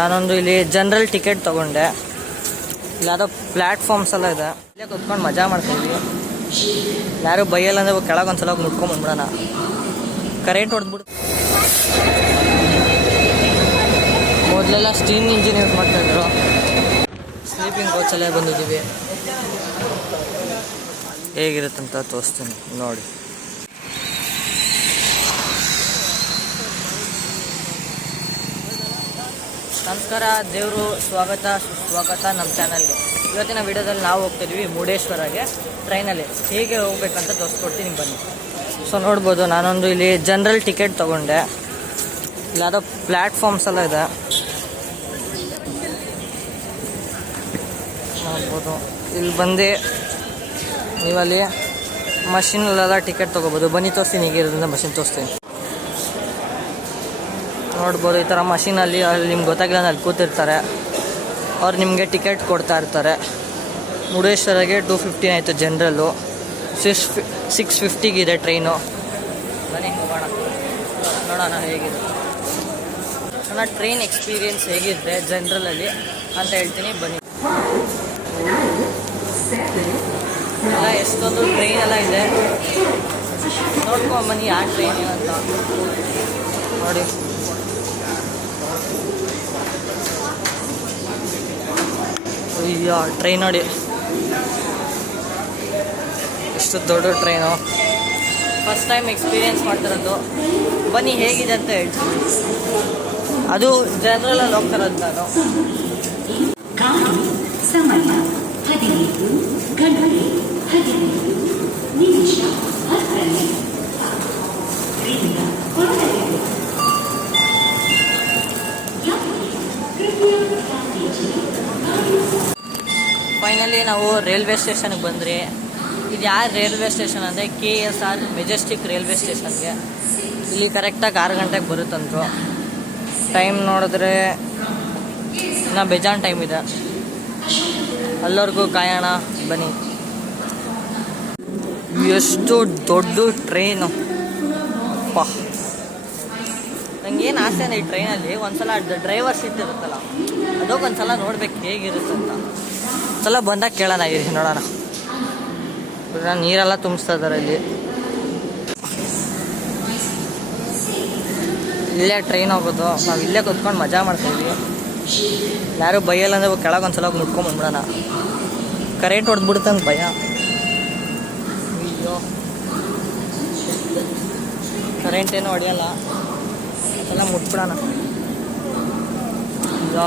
ನಾನೊಂದು ಇಲ್ಲಿ general ticket ತಗೊಂಡೆ. ಇಲ್ಲಿ ಯಾವುದೋ ಪ್ಲಾಟ್ಫಾರ್ಮ್ಸ್ ಎಲ್ಲ ಇದೆ. ಇಲ್ಲೇ ಕುತ್ಕೊಂಡು ಮಜಾ ಮಾಡ್ತಿದ್ವಿ. ಯಾರು ಬೈಯಲ್ಲ ಅಂದರೆ ಕೆಳಗೆ ಒಂದ್ಸಲ ಹೋಗಿ ಮುಟ್ಕೊಂಡು ಬಂದ್ಬಿಡೋಣ. ಕರೆಂಟ್ ಹೊಡೆದ್ಬಿಟ್ಟು ಮೊದಲೆಲ್ಲ ಸ್ಟೀಮ್ ಇಂಜಿನ್ ಯೂಸ್ ಮಾಡ್ತಾಯಿದ್ರು. ಸ್ಲೀಪಿಂಗ್ ಕೋಚಲ್ಲೇ ಬಂದಿದ್ದೀವಿ. ಹೇಗಿರುತ್ತಂತ ತೋರಿಸ್ತೀನಿ ನೋಡಿ. ನಮಸ್ಕಾರ, ದೇವರು ಸ್ವಾಗತ ಸುಸ್ವಾಗತ ನಮ್ಮ ಚಾನಲ್ಗೆ. ಇವತ್ತಿನ ವಿಡಿಯೋದಲ್ಲಿ ನಾವು ಹೋಗ್ತಿದ್ವಿ ಮುರುಡೇಶ್ವರಗೆ ಟ್ರೈನಲ್ಲಿ. ಹೇಗೆ ಹೋಗ್ಬೇಕಂತ ತೋರಿಸ್ಕೊಡ್ತೀನಿ ಬನ್ನಿ. ಸೊ ನೋಡ್ಬೋದು, ನಾನೊಂದು ಇಲ್ಲಿ ಜನರಲ್ ಟಿಕೆಟ್ ತೊಗೊಂಡೆ. ಇಲ್ಲಿ ಯಾವುದೋ ಪ್ಲ್ಯಾಟ್ಫಾರ್ಮ್ಸ್ ಎಲ್ಲ ಇದೆ ನೋಡ್ಬೋದು. ಇಲ್ಲಿ ಬಂದು ನೀವಲ್ಲಿ ಮಷಿನಲ್ಲೆಲ್ಲ ಟಿಕೆಟ್ ತೊಗೋಬೋದು. ಬನ್ನಿ ತೋರಿಸ್ತೀನಿ, ಹೀಗಿರೋದ್ರಿಂದ ಮಷಿನ್ ತೋರಿಸ್ತೀನಿ. ನೋಡ್ಬೋದು, ಈ ಥರ ಮಷೀನಲ್ಲಿ ಅಲ್ಲಿ ನಿಮ್ಗೆ ಗೊತ್ತಾಗಿಲ್ಲ ಅಲ್ಲಿ ಕೂತಿರ್ತಾರೆ. ಅವ್ರು ನಿಮಗೆ ಟಿಕೆಟ್ ಕೊಡ್ತಾ ಇರ್ತಾರೆ. ಮುರುಡೇಶ್ವರಗೆ 250 ಆಯಿತು ಜನರಲ್ಲು. 650 ಟ್ರೈನು. ಬನ್ನಿ ಹೋಗೋಣ, ನೋಡೋಣ ಹೇಗಿದೆ ನನ್ನ ಟ್ರೈನ್ ಎಕ್ಸ್ಪೀರಿಯೆನ್ಸ್ ಹೇಗಿದೆ ಜನರಲಲ್ಲಿ ಅಂತ ಹೇಳ್ತೀನಿ. ಬನ್ನಿ. ಎಲ್ಲ ಎಷ್ಟೊಂದು ಟ್ರೈನ್ ಎಲ್ಲ ಇದೆ, ನೋಡ್ಕೊಂಬನ್ನಿ ಯಾವ ಟ್ರೈನ್ ಅಂತ ನೋಡಿ. ಅಯ್ಯೋ, ಟ್ರೈನ್ ನೋಡಿ ಎಷ್ಟು ದೊಡ್ಡ ಟ್ರೈನು. ಫಸ್ಟ್ ಟೈಮ್ ಎಕ್ಸ್ಪೀರಿಯೆನ್ಸ್ ಮಾಡ್ತಿರೋದು. ಬನ್ನಿ ಹೇಗಿದೆ ಅಂತ ಹೇಳ್ತೀನಿ. ಅದು ಜನರಲಲ್ಲಿ ಹೋಗ್ತಿರೋದು ನಾನು. ಸಮಯ 15:15 ಫೈನಲಿ ನಾವು ರೈಲ್ವೆ ಸ್ಟೇಷನ್ಗೆ ಬಂದ್ರಿ. ಇದು ಯಾವ ರೈಲ್ವೆ ಸ್ಟೇಷನ್ ಅಂದರೆ KSR ಮೆಜೆಸ್ಟಿಕ್ ರೈಲ್ವೆ ಸ್ಟೇಷನ್ಗೆ. ಇಲ್ಲಿ ಕರೆಕ್ಟಾಗಿ 6 ಗಂಟೆಗೆ ಬರುತ್ತಂತು. ಟೈಮ್ ನೋಡಿದ್ರೆ ಇನ್ನೂ ಬೇಜಾನ್ ಟೈಮ್ ಇದೆ. ಅಲ್ಲವರೆಗೂ ಕಾಯೋಣ ಬನ್ನಿ. ಎಷ್ಟು ದೊಡ್ಡ ಟ್ರೈನು ಅಪ್ಪ. ನಂಗೇನು ಆಸೆ ಅಂದರೆ ಈ ಟ್ರೈನಲ್ಲಿ ಒಂದ್ಸಲ ಡ್ರೈವರ್ ಸೀಟ್ ಇರುತ್ತಲ್ಲ, ಅದಕ್ಕೊಂದ್ಸಲ ನೋಡ್ಬೇಕು ಹೇಗಿರುತ್ತೆ ಅಂತ. ಒಂದ್ಸಲ ಬಂದಾಗ ಕೇಳೋಣ, ಇರಿ ನೋಡೋಣ. ನೀರೆಲ್ಲ ತುಂಬಿಸ್ತಾ ಇದ್ದಾರೆ ಇಲ್ಲಿ. ಇಲ್ಲೇ ಟ್ರೈನ್ ಹೋಗೋದು. ನಾವು ಇಲ್ಲೇ ಕುತ್ಕೊಂಡು ಮಜಾ ಮಾಡ್ತಾಯಿದ್ವಿ. ಯಾರು ಬೈಯಲ್ಲ ಅಂದರೆ ಕೆಳಗೆ ಒಂದ್ಸಲ ಹೋಗಿ ಮುಟ್ಕೊಂಡು ಬಂದ್ಬಿಡೋಣ. ಕರೆಂಟ್ ಹೊಡೆದ್ಬಿಡುತ್ತಂಗೆ ಭಯ. ಅಯ್ಯೋ, ಕರೆಂಟ್ ಏನೂ ಹೊಡೆಯಲ್ಲ, ಎಲ್ಲ ಮುಟ್ಬಿಡೋಣ. ಅಯ್ಯೋ,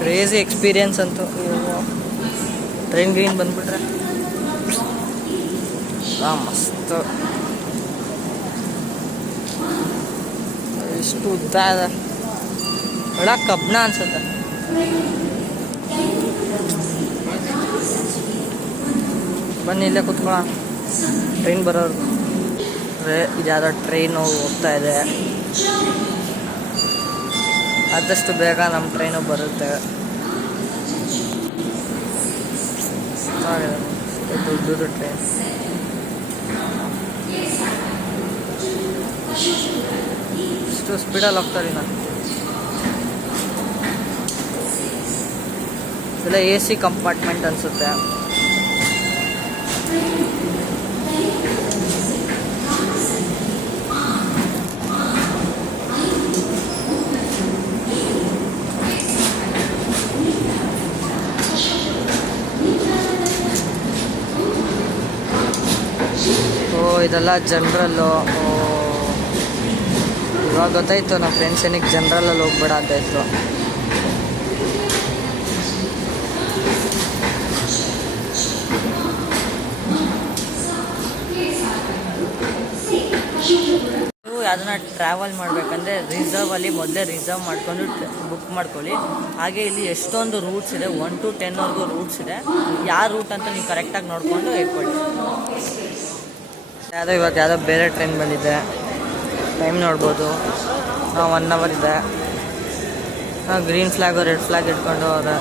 ಕ್ರೇಜಿ ಎಕ್ಸ್ಪೀರಿಯೆನ್ಸ್ ಅಂತೂ. ಟ್ರೈನ್ ಗ್ರೀನ್ ಬಂದುಬಿಟ್ರೆ ಮಸ್ತ್. ಎಷ್ಟು ಉದ್ದ ಇದೆ, ಒಳ್ಳೆ ಕಬ್ಬಣ ಅನ್ಸುತ್ತೆ. ಬನ್ನಿ ಇಲ್ಲೇ ಕುತ್ಕೊಳ್ಳೋಣ ಟ್ರೈನ್ ಬರೋರು. ಇದ್ಯಾವುದೋ ಟ್ರೈನು ಹೋಗ್ತಾ ಇದೆ. ಆದಷ್ಟು ಬೇಗ ನಮ್ಮ ಟ್ರೈನು ಬರುತ್ತೆ. ದೊಡ್ಡದು ಟ್ರೈನ್. ಇಷ್ಟು ಸ್ಪೀಡಲ್ಲಿ ಹೋಗ್ತಾರೆ ನಾನು. ಇದೆಲ್ಲ AC ಕಂಪಾರ್ಟ್ಮೆಂಟ್ ಅನಿಸುತ್ತೆ. ಇದೆಲ್ಲ ಜನರಲ್ಲು. ಇವಾಗ ಗೊತ್ತಾಯ್ತು ನಮ್ಮ ಫ್ರೆಂಡ್ಸ್ ಏನಕ್ಕೆ ಜನರಲಲ್ಲಿ ಹೋಗ್ಬೇಡ ಅಂತ ಇತ್ತು. ನೀವು ಅದನ್ನ ಟ್ರಾವೆಲ್ ಮಾಡಬೇಕಂದ್ರೆ ರಿಸರ್ವಲ್ಲಿ ಮೊದಲೇ ರಿಸರ್ವ್ ಮಾಡಿಕೊಂಡು ಬುಕ್ ಮಾಡ್ಕೊಳ್ಳಿ. ಹಾಗೆ ಇಲ್ಲಿ ಎಷ್ಟೊಂದು ರೂಟ್ಸ್ ಇದೆ, 1 to 10ವರೆಗೂ ರೂಟ್ಸ್ ಇದೆ. ಯಾವ ರೂಟ್ ಅಂತ ನೀವು ಕರೆಕ್ಟಾಗಿ ನೋಡಿಕೊಂಡು ಇಟ್ಕೊಳ್ಳಿ. ಇವತ್ತು ಬೇರೆ ಟ್ರೈನ್ ಬಂದಿದೆ. ಟೈಮ್ ನೋಡ್ಬೋದು, 1 hour ಇದೆ. ಗ್ರೀನ್ ಫ್ಲಾಗು ರೆಡ್ ಫ್ಲಾಗ್ ಇಟ್ಕೊಂಡು ಅವ್ರೆ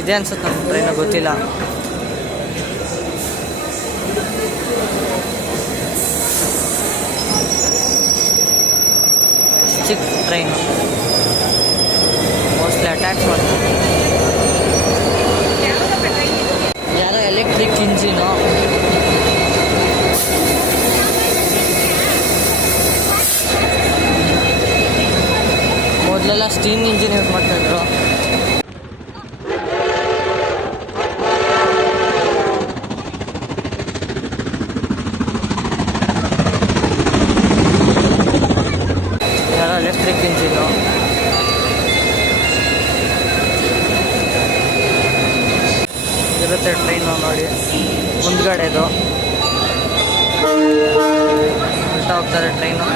ಇದೆ ಅನ್ಸುತ್ತೆ. ನಮ್ಮ ಟ್ರೈನು ಗೊತ್ತಿಲ್ಲ. ಚಿಕ್ಕ ಟ್ರೈನು, ಮೋಸ್ಟ್ಲಿ ಅಟ್ಯಾಕ್ ಮಾಡ್ತಾರೆ. ಯಾರೋ ಎಲೆಕ್ಟ್ರಿಕ್ ಇಂಜಿನು, ಮೊದಲೆಲ್ಲ ಸ್ಟೀಮ್ ಇಂಜಿನ್ ಯೂಸ್ ಮಾಡ್ತಾಯಿದ್ರು. ಯಾರೋ ಎಲೆಕ್ಟ್ರಿಕ್ ಇಂಜಿನು. ಇರುತ್ತೆ ಟ್ರೈನು ನೋಡಿ, ಮುಂದ್ಗಡೆದು ಹೊರಟ ಹೋಗ್ತಾರೆ ಟ್ರೈನು.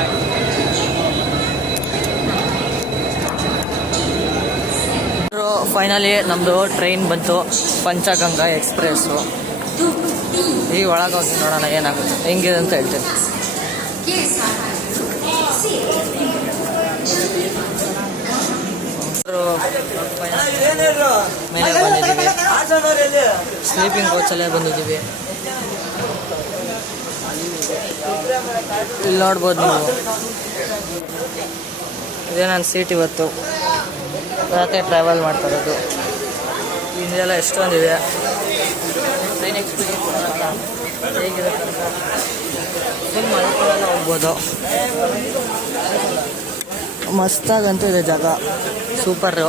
ಫೈನಲಿ ನಮ್ಮದು ಟ್ರೈನ್ ಬಂತು, ಪಂಚಗಂಗಾ ಎಕ್ಸ್ಪ್ರೆಸ್ಸು. ಈಗ ಒಳಗೆ ಹೋಗಿ ನೋಡೋಣ ಏನಾಗುತ್ತೆ, ಹೆಂಗಿದೆ ಅಂತ ಹೇಳ್ತೇನೆ. ಮೇಲೆ ಬಂದಿದ್ದೀವಿ, ಸ್ಲೀಪಿಂಗ್ ಕೋಚಲ್ಲೇ ಬಂದಿದ್ದೀವಿ. ಇಲ್ಲಿ ನೋಡ್ಬೋದು ನೀವು, ಇದೇ ನನ್ನ ಸೀಟ್. ಇವತ್ತು ರಾತ್ರಿ ಟ್ರಾವೆಲ್ ಮಾಡ್ತಾ ಇರೋದು. ಹಿಂದೆಲ್ಲ ಎಷ್ಟೊಂದಿದೆ. ಟ್ರೈನ್ ಎಕ್ಸ್ಪೀರಿಯನ್ಸ್ ಹೇಗಿರುತ್ತೆ ಅಂತ ಫುಲ್ ಮಲ್ಕೊಳ್ಳೆಲ್ಲ ಹೋಗ್ಬೋದು. ಮಸ್ತಾಗಂತೂ ಇದೆ ಜಾಗ, ಸೂಪರು.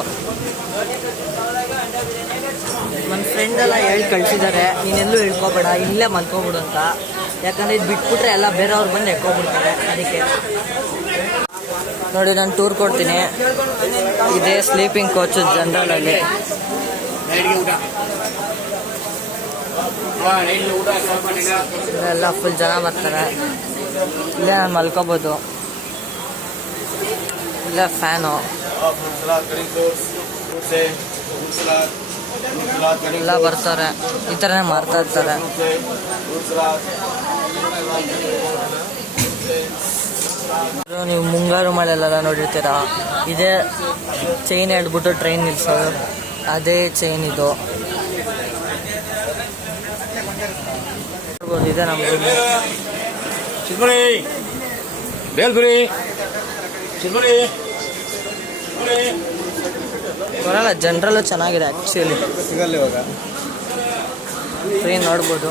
ನನ್ನ ಫ್ರೆಂಡೆಲ್ಲ ಹೇಳಿ ಕಳಿಸಿದ್ದಾರೆ, ನೀನೆಲ್ಲೂ ಇಳ್ಕೊಬೇಡ, ಇಲ್ಲೇ ಮಲ್ಕೊಬಿಡು ಅಂತ. ಯಾಕಂದರೆ ಇದು ಬಿಟ್ಬಿಟ್ರೆ ಎಲ್ಲ ಬೇರೆಯವ್ರು ಬಂದು ಎಕ್ಕೊಬಿಡ್ತಾರೆ. ಅದಕ್ಕೆ ನೋಡಿ ನಾನು ಟೂರ್ ಕೊಡ್ತೀನಿ. ಇದೇ ಸ್ಲೀಪಿಂಗ್ ಕೋಚು ಜನರಲಲ್ಲಿ. ಎಲ್ಲ ಫುಲ್ ಜನ ಬರ್ತಾರೆ. ಇಲ್ಲೇ ನಾನು ಮಲ್ಕೋಬೋದು. ಇಲ್ಲೇ ಫ್ಯಾನು ಎಲ್ಲ ಬರ್ತಾರೆ. ಈ ಥರನೇ ಮಾಡ್ತಾ ಇರ್ತಾರೆ. ನೀವು ಮುಂಗಾರು ಮಳೆಯಲ್ಲೆಲ್ಲ ನೋಡಿರ್ತೀರ, ಇದೇ ಚೈನ್ ಹೇಳ್ಬಿಟ್ಟು ಟ್ರೈನ್ ನಿಲ್ಸೋದು, ಅದೇ ಚೈನ್ ಇದು. ಇದೆ ನಮ್ದು ಬರಲ್ಲ. ಜನರಲ್ಲು ಚೆನ್ನಾಗಿದೆ ಆ್ಯಕ್ಚುಲಿ. ಟ್ರೈನ್ ನೋಡ್ಬೋದು.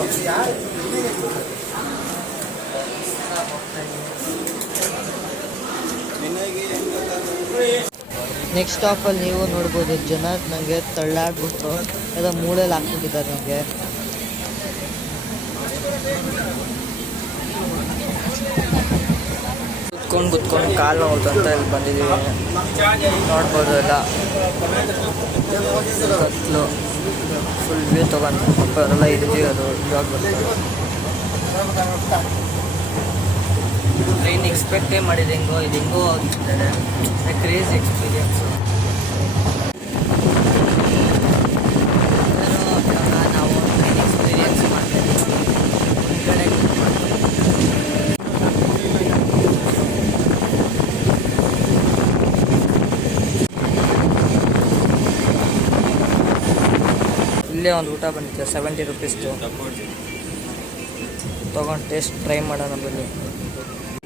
ನೆಕ್ಸ್ಟ್ ಸ್ಟಾಪಲ್ಲಿ ನೀವು ನೋಡ್ಬೋದು, ಜನ ನನಗೆ ತಳ್ಳಾಡ್ಬಿಟ್ಟು ಎಲ್ಲ ಮೂಳೆಯಲ್ಲಿ ಹಾಕ್ಬಿಟ್ಟಿದ್ದಾರೆ. ನನಗೆ ಕುತ್ಕೊಂಡು ಕಾಲು ನೋವು ಅಂತ ಇಲ್ಲಿ ಬಂದಿದ್ದೀವಿ. ನೋಡ್ಬೋದು ಎಲ್ಲ ಕತ್ಲು ಫುಲ್ ವ್ಯೂ ತೊಗೊಂಡು ಅವರೆಲ್ಲ ಇದ್ದೀವಿ. ಅದು ಇವಾಗ ಬರ್ತಾರೆ. ಟ್ರೈನ್ ಎಕ್ಸ್ಪೆಕ್ಟೇ ಮಾಡಿದೆ ಹೆಂಗೋ, ಇದು ಹೆಂಗೋ ಕ್ರೇಜಿ ಎಕ್ಸ್ಪೀರಿಯನ್ಸು. ನಾವು ಟ್ರೈನ್ ಎಕ್ಸ್ಪೀರಿಯನ್ಸ್ ಮಾಡ್ತಿದ್ದೀವಿ. ಈ ಕಡೆ ಇಲ್ಲೇ ಒಂದು ಊಟ ಬಂದಿತ್ತು 70 ರೂಪೀಸ್ದು. ತೊಗೊಂಡು ಟೇಸ್ಟ್ ಟ್ರೈ ಮಾಡೋಣ ಬನ್ನಿ.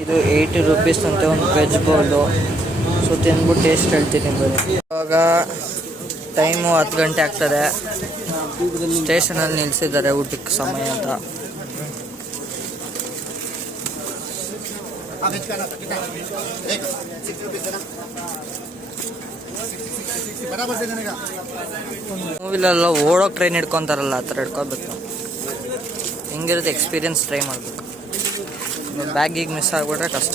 ಇದು 80 ರೂಪೀಸ್ ಅಂತ ಒಂದು ವೆಜ್ ಬೌಲು. ಸೊ ತಿಂದ್ಬಿಟ್ಟು ಟೇಸ್ಟ್ ಹೇಳ್ತೀನಿ ಬನ್ನಿ. ಇವಾಗ ಟೈಮು 10 ಗಂಟೆ ಆಗ್ತದೆ. ಸ್ಟೇಷನಲ್ಲಿ ನಿಲ್ಲಿಸಿದ್ದಾರೆ ಊಟಕ್ಕೆ ಸಮಯ ಅಂತ. ಮೂವಿಲೆಲ್ಲ ಓಡೋ ಟ್ರೈನ್ ಹಿಡ್ಕೊತಾರಲ್ಲ, ಆ ಥರ ಹಿಡ್ಕೊಬೇಕು ನಾವು. ಹೆಂಗಿರುತ್ತೆ ಎಕ್ಸ್ಪೀರಿಯನ್ಸ್ ಟ್ರೈ ಮಾಡಬೇಕು. ಬ್ಯಾಗಿಗೆ ಮಿಸ್ ಆಗಿಬಿಟ್ರೆ ಕಷ್ಟ.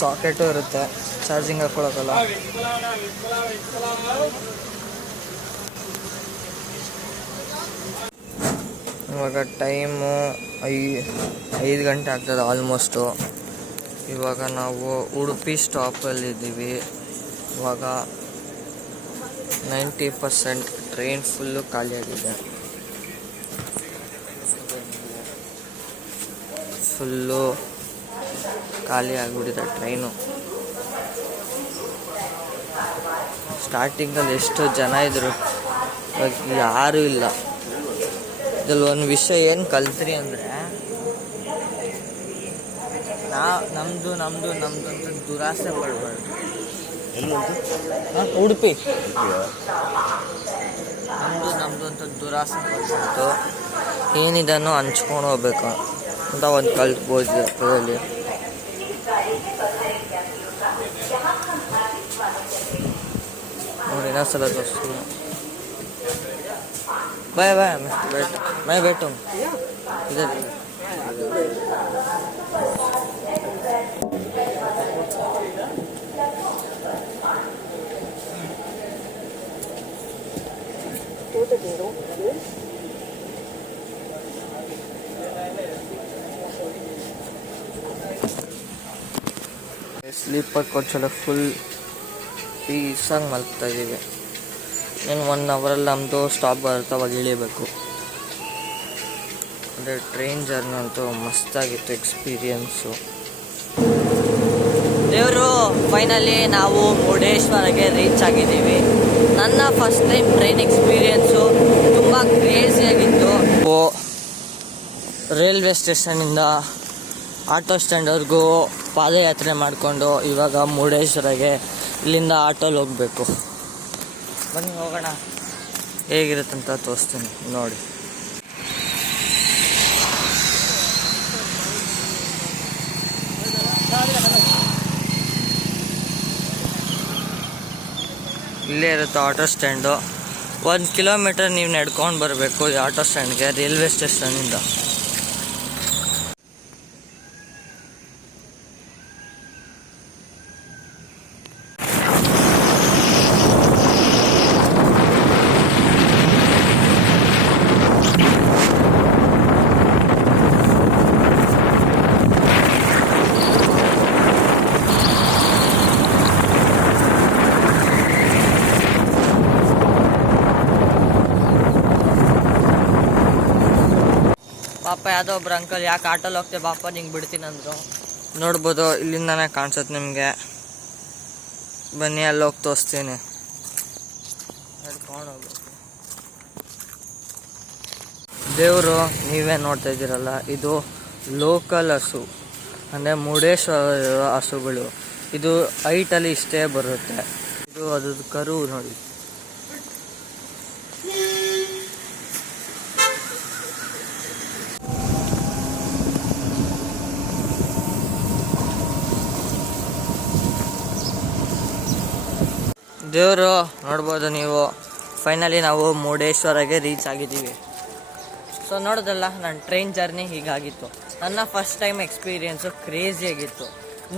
ಸಾಕೆಟು ಇರುತ್ತೆ, ಚಾರ್ಜಿಂಗ್ ಹಾಕ್ಕೊಳಕ್ಕಲ್ಲ. ಇವಾಗ ಟೈಮು 5 ಗಂಟೆ ಆಗ್ತದೆ ಆಲ್ಮೋಸ್ಟು. ಇವಾಗ ನಾವು ಉಡುಪಿ ಸ್ಟಾಪಲ್ಲಿದ್ದೀವಿ. ಇವಾಗ 90% ಟ್ರೈನ್ ಫುಲ್ಲು ಖಾಲಿಯಾಗಿದೆ. ಫುಲ್ಲು ಖಾಲಿ ಆಗಿಬಿಟ್ಟಿದೆ ಟ್ರೈನು. ಸ್ಟಾರ್ಟಿಂಗಲ್ಲಿ ಎಷ್ಟು ಜನ ಇದ್ದರು, ಇವಾಗ ಯಾರೂ ಇಲ್ಲ. ಇದ್ರಲ್ಲಿ ಒಂದು ವಿಷಯ ಏನು ಕಲ್ತ್ರಿ ಅಂದರೆ, ನಮ್ಮದು ಅಂತ ದುರಾಸೆ ಪಡಬಾರ್ದು. ಉಡುಪಿ ನಮ್ಮದು ಅಂತ ದುರಾಸೆ ಪಡ್ಬಾರ್ದು. ಏನಿದನ್ನು ಹಂಚ್ಕೊಂಡು ಹೋಗ್ಬೇಕು ಅಂತ ಒಂದು ಕಲ್ತ್ಬೋದು ಇದರಲ್ಲಿ. ನೋಡಿ ಇನ್ನೊಂದ್ಸಲ ತೋರಿಸ್ತೀನಿ. ಬಾಯ್ मैं बैठूँ इधर. ಸ್ಲೀಪರ್ ಕೋಚಲ್ಲಿ ಫುಲ್ ಪೀಸಾಗಿ ಮಲ್ಗ್ತಾ ಇದ್ದೀವಿ. ಇನ್ನು 1 ಅವರಲ್ಲಿ ನಮ್ಮದು ಸ್ಟಾಪ್ ಬರುತ್ತೆ, ಅವಾಗ ಇಳಿಬೇಕು. ಅಂದರೆ ಟ್ರೈನ್ ಜರ್ನಿ ಅಂತೂ ಮಸ್ತಾಗಿತ್ತು ಎಕ್ಸ್ಪೀರಿಯನ್ಸು. ದೇವರು ಫೈನಲಿ ನಾವು ಮುರುಡೇಶ್ವರಗೆ ರೀಚ್ ಆಗಿದ್ದೀವಿ. ನನ್ನ ಫಸ್ಟ್ ಟೈಮ್ ಟ್ರೈನ್ ಎಕ್ಸ್ಪೀರಿಯನ್ಸು ತುಂಬ ಕ್ರೇಜಿಯಾಗಿತ್ತು. ರೈಲ್ವೆ ಸ್ಟೇಷನಿಂದ ಆಟೋ ಸ್ಟ್ಯಾಂಡ್ವರೆಗೂ ಪಾದಯಾತ್ರೆ ಮಾಡಿಕೊಂಡು ಇವಾಗ ಮುರುಡೇಶ್ವರಗೆ ಇಲ್ಲಿಂದ ಆಟೋಲ್ಲಿ ಹೋಗಬೇಕು. ಬನ್ನಿ ಹೋಗೋಣ, ಹೇಗಿರುತ್ತಂತ ತೋರಿಸ್ತೀನಿ ನೋಡಿ. ಇಲ್ಲೇ ಇರುತ್ತೆ ಆಟೋ ಸ್ಟ್ಯಾಂಡು. 1 ಕಿಲೋಮೀಟರ್ ನೀವು ನಡ್ಕೊಂಡು ಬರಬೇಕು ಈ ಆಟೋ ಸ್ಟ್ಯಾಂಡ್ಗೆ ರೈಲ್ವೆ ಸ್ಟೇಷನಿಂದ. ಪಾಪ ಯಾವುದೋ ಒಬ್ರು ಅಂಕಲ್ ಯಾಕೆ ಆಟೋಲ್ಲಿ ಹೋಗ್ತೇವೆ ಬಾಪ ನಿಂಗೆ ಬಿಡ್ತೀನಿ ಅಂದರು. ನೋಡ್ಬೋದು ಇಲ್ಲಿಂದಾನೇ ಕಾಣಿಸುತ್ತೆ ನಿಮಗೆ. ಬನ್ನಿ ಅಲ್ಲಿ ಹೋಗಿ ತೋರಿಸ್ತೀನಿ. ನಡ್ಕೊಂಡು ಹೋಗ್ಬೇಕು. ದೇವರು ನೀವೇ ನೋಡ್ತಾ ಇದ್ದೀರಲ್ಲ, ಇದು ಲೋಕಲ್ ಹಸು, ಅಂದರೆ ಮುರುಡೇಶ್ವರ ಹಸುಗಳು. ಇದು ಹೈಟಲ್ಲಿ ಇಷ್ಟೇ ಬರುತ್ತೆ. ಇದು ಅದ್ರದ್ದು ಕರು ನೋಡಿ. ದೇವರು ನೋಡ್ಬೋದು ನೀವು. ಫೈನಲಿ ನಾವು ಮುರುಡೇಶ್ವರಗೆ ರೀಚ್ ಆಗಿದ್ದೀವಿ. ಸೊ ನೋಡೋದಲ್ಲ, ನನ್ನ ಟ್ರೈನ್ ಜರ್ನಿ ಹೀಗಾಗಿತ್ತು. ನನ್ನ ಫಸ್ಟ್ ಟೈಮ್ ಎಕ್ಸ್ಪೀರಿಯೆನ್ಸು ಕ್ರೇಜಿಯಾಗಿತ್ತು.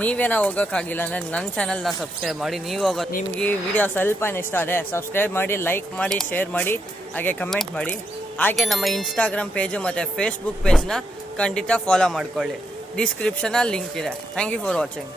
ನೀವೇನೋ ಹೋಗೋಕ್ಕಾಗಿಲ್ಲ ಅಂದರೆ ನನ್ನ ಚಾನಲ್ನ ಸಬ್ಸ್ಕ್ರೈಬ್ ಮಾಡಿ. ನೀವು ನಿಮ್ಗೆ ಈ ವಿಡಿಯೋ ಸ್ವಲ್ಪ ಇಷ್ಟ ಆದರೆ ಸಬ್ಸ್ಕ್ರೈಬ್ ಮಾಡಿ, ಲೈಕ್ ಮಾಡಿ, ಶೇರ್ ಮಾಡಿ, ಹಾಗೆ ಕಮೆಂಟ್ ಮಾಡಿ. ಹಾಗೆ ನಮ್ಮ ಇನ್ಸ್ಟಾಗ್ರಾಮ್ ಪೇಜು ಮತ್ತು ಫೇಸ್ಬುಕ್ ಪೇಜ್ನ ಖಂಡಿತ ಫಾಲೋ ಮಾಡ್ಕೊಳ್ಳಿ. ಡಿಸ್ಕ್ರಿಪ್ಷನಲ್ಲಿ ಲಿಂಕ್ ಇದೆ. Thank you for watching.